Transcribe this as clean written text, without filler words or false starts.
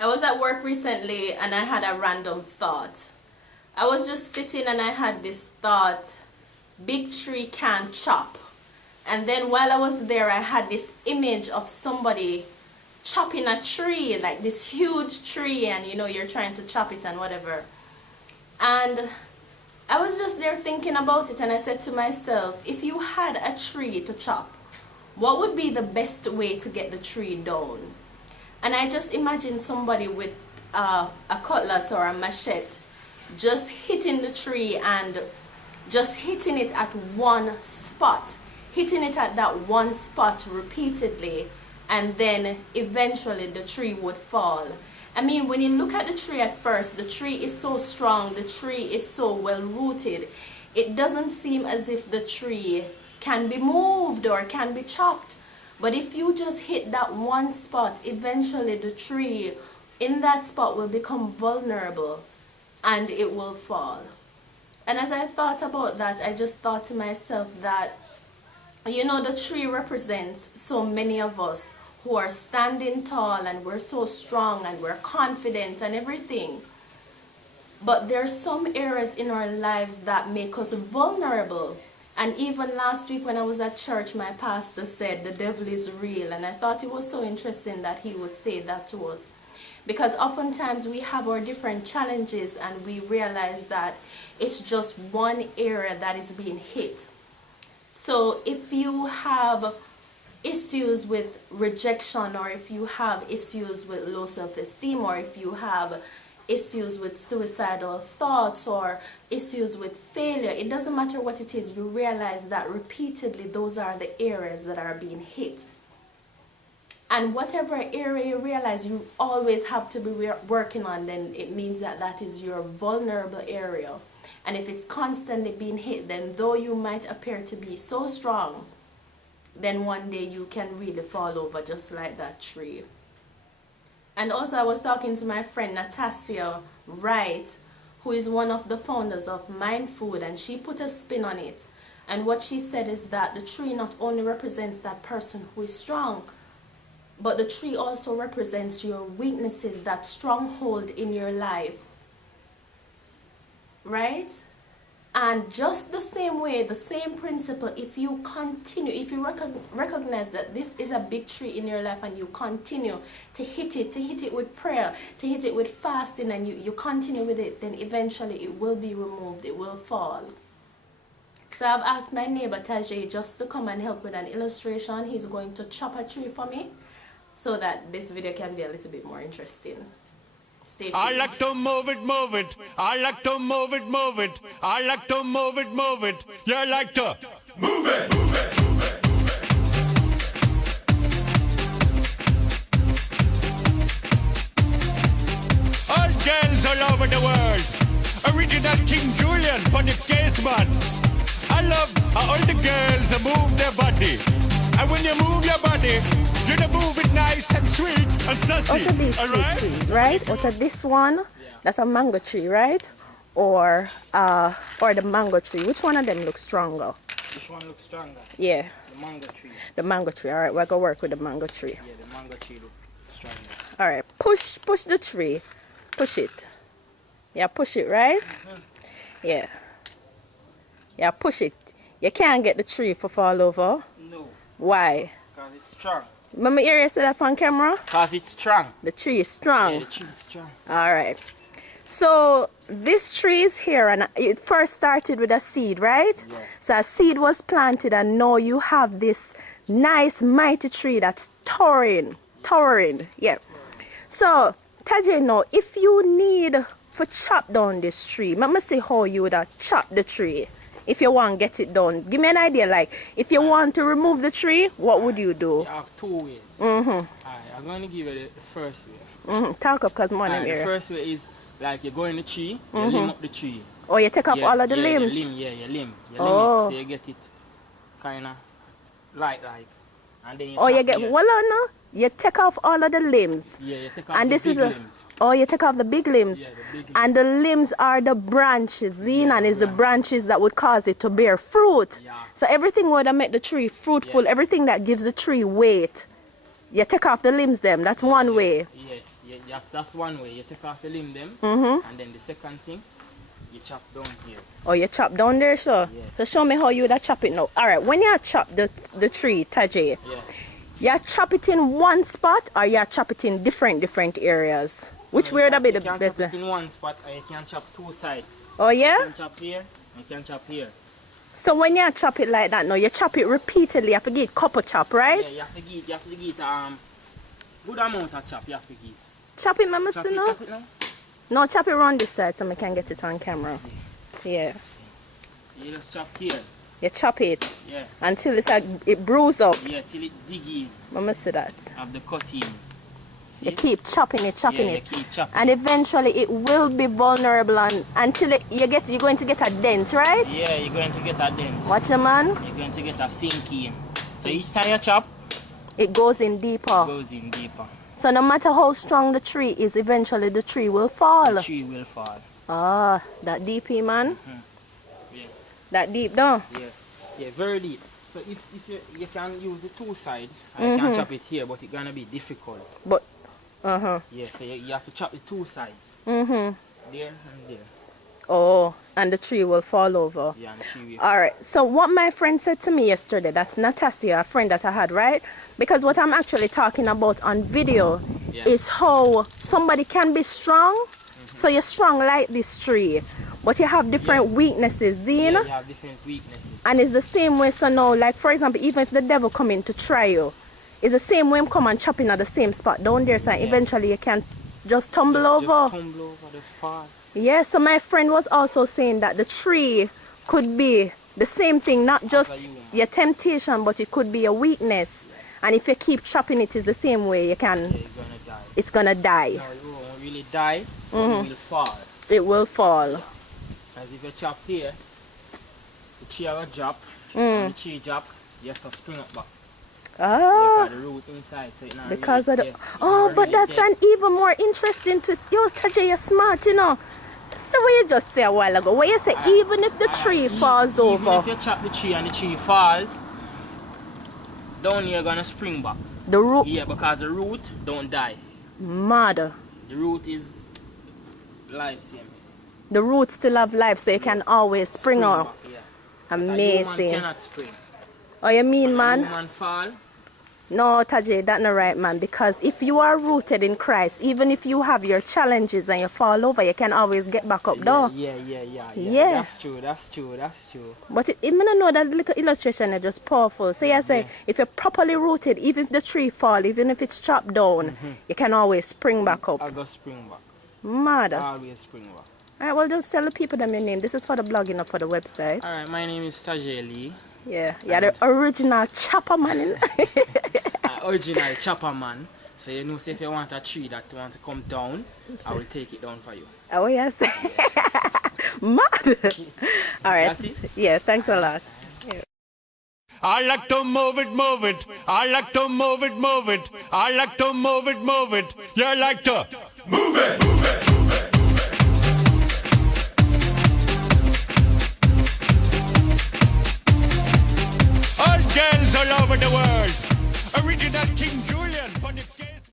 I was at work recently and I had a random thought. I was just sitting and I had this thought, big tree can't chop. And then while I was there, I had this image of somebody chopping a tree, like this huge tree, and you know, you're trying to chop it and whatever. And I was just there thinking about it, and I said to myself, if you had a tree to chop, what would be the best way to get the tree down? And I just imagined somebody with a cutlass or a machete just hitting the tree and just hitting it at one spot, hitting it at that one spot repeatedly, and then eventually the tree would fall. I mean, when you look at the tree at first, the tree is so strong, the tree is so well rooted, it doesn't seem as if the tree can be moved or can be chopped. But if you just hit that one spot, eventually the tree in that spot will become vulnerable and it will fall. And as I thought about that, I just thought to myself that, you know, the tree represents so many of us who are standing tall and we're so strong and we're confident and everything. But there's some areas in our lives that make us vulnerable. And even last week when I was at church, my pastor said the devil is real. And I thought it was so interesting that he would say that to us. Because oftentimes we have our different challenges and we realize that it's just one area that is being hit. So if you have issues with rejection, or if you have issues with low self-esteem, or if you have issues with suicidal thoughts or issues with failure, it doesn't matter what it is, you realize that repeatedly those are the areas that are being hit. And whatever area you realize you always have to be working on, then it means that that is your vulnerable area. And if it's constantly being hit, then though you might appear to be so strong, then one day you can really fall over just like that tree. And also I was talking to my friend Natasha Wright, who is one of the founders of Mind Food, and she put a spin on it. And what she said is that the tree not only represents that person who is strong, but the tree also represents your weaknesses, that stronghold in your life. Right? And just the same way, the same principle, if you continue, if you recognize that this is a big tree in your life and you continue to hit it with prayer, to hit it with fasting, and you continue with it, then eventually it will be removed, it will fall. So I've asked my neighbor Tajay just to come and help with an illustration. He's going to chop a tree for me so that this video can be a little bit more interesting. I like to move it, move it. I like to move it, move it. I like to move it, move it. You like to move it, move it. All girls all over the world. Original King Julian for the case man. I love how all the girls move their body. And when you move your body, you move it nice and sweet and sassy. Out of these two trees, right? Out of this one, that's a mango tree, right? Or the mango tree. Which one of them looks stronger? Which one looks stronger? Yeah. The mango tree. The mango tree. All right, we're gonna work with the mango tree. Yeah, the mango tree looks stronger. All right, push the tree. Push it. Yeah, push it, right? Yeah. Yeah, push it. You can't get the tree to fall over. No. Why? Because it's strong. Remember hear you say that on camera? Because it's strong. The tree is strong. Yeah, the tree is strong. All right. So this tree is here, and it first started with a seed, right? Yeah. So a seed was planted, and now you have this nice mighty tree that's towering. Yeah. So Tajay, now if you need to chop down this tree, let me see how you would chop the tree. If you want to get it done, give me an idea. Like, if you want to remove the tree, what would you do? You have two ways. Alright, I'm going to give you the first way. Talk up, because money The here. first way is like you go in the tree, you limb up the tree. Oh, you take off all of the limbs? You limb it, so you get it kind of like. And then you get, well, no, you take off all of the limbs. Yeah, you take off and the this big is limbs. Oh, you take off the big limbs. Yeah, the big limbs. And the limbs are the branches, and it's the branches that would cause it to bear fruit. Yeah. So everything would make the tree fruitful, Yes. everything that gives the tree weight You take off the limbs them. That's one way. Yes, that's one way. You take off the limb them, and then the second thing, you chop down here. Oh, you chop down there, sure? Yeah. So show me how you would chop it now. Alright, when you chop the tree, Tajay, you chop it in one spot or you chop it in different areas? Which way would be the best? You can chop it in one spot or you can chop two sides. Oh yeah? You can chop here, you can chop here. So when you chop it like that now, you chop it repeatedly, you have to get couple chop, right? Yeah, you have to get good amount of chop, you have to get. Chop it, mama, Chop no? it now. No, chop it around this side so I can get it on camera. Yeah. You just chop here. You chop it Yeah. until it's like it bruise up. Yeah, till it dig in. Mama see that. Have the cut in. See? You keep chopping it, Yeah, you keep chopping. and eventually it will be vulnerable and until you're going to get a dent, right? Yeah, you're going to get a dent. Watch your man. You're going to get a sink in. So each time you chop, It goes in deeper. it goes in deeper. So no matter how strong the tree is, eventually the tree will fall. The tree will fall. Ah, that deep, man. Yeah. That deep, though. Yeah, very deep. So if you can use the two sides, I can chop it here, but it's gonna be difficult. But, Yeah, so you have to chop the two sides. There and there. Oh, and the tree will fall over. Yeah, and the tree will. All right. So what my friend said to me yesterday, that's Natasha, a friend that I had, right? Because what I'm actually talking about on video is how somebody can be strong. So you're strong like this tree, but you have different weaknesses, you know? You have different weaknesses. And it's the same way, so now, like for example, even if the devil come in to try you, it's the same way him come and chop in at the same spot down there, so eventually you can just tumble over. Just tumble over, just fall. Yeah, so my friend was also saying that the tree could be the same thing, not just your temptation, but it could be a weakness. And if you keep chopping it, it's the same way you can, Yeah, you're gonna die. it's gonna die. No, you won't really die, but you will fall. It will fall. As if you chop here, the tree will drop, and the tree drop, you have to spring up back. Ah, The root inside, so it not because really of the... dead. Oh, Not but really that's dead. an even more interesting twist. Yo, Tajay, you're smart, you know. That's the way you just said a while ago. Where you say even if the tree falls Even over, if you chop the tree and the tree falls, down here gonna spring back. the root... Yeah, because the root don't die. Mother. The root is life same. The roots still have life, so you can always spring up. back, yeah. But a human Amazing. cannot spring. Oh, you mean, When a man? human fall, No, Tajay, that's not right, man. Because if you are rooted in Christ, even if you have your challenges and you fall over, you can always get back up, though. yeah. Yeah. That's true. But it may know that little illustration is just powerful. So you say, if you're properly rooted, even if the tree fall, even if it's chopped down, you can always spring back up. I'll go spring back. Mother. Always spring back. Alright, well, just tell the people them your name. This is for the blogging up for the website. Alright, my name is Tajay Lee. Yeah, you're the original chopper man. Original chopper man. So you know, say if you want a tree that want to come down, I will take it down for you. Oh, yes. Mad. Alright. That's it? Yeah, thanks a lot. I like to move it, move it. I like to move it, move it. I like to move it, move it. You like to move it.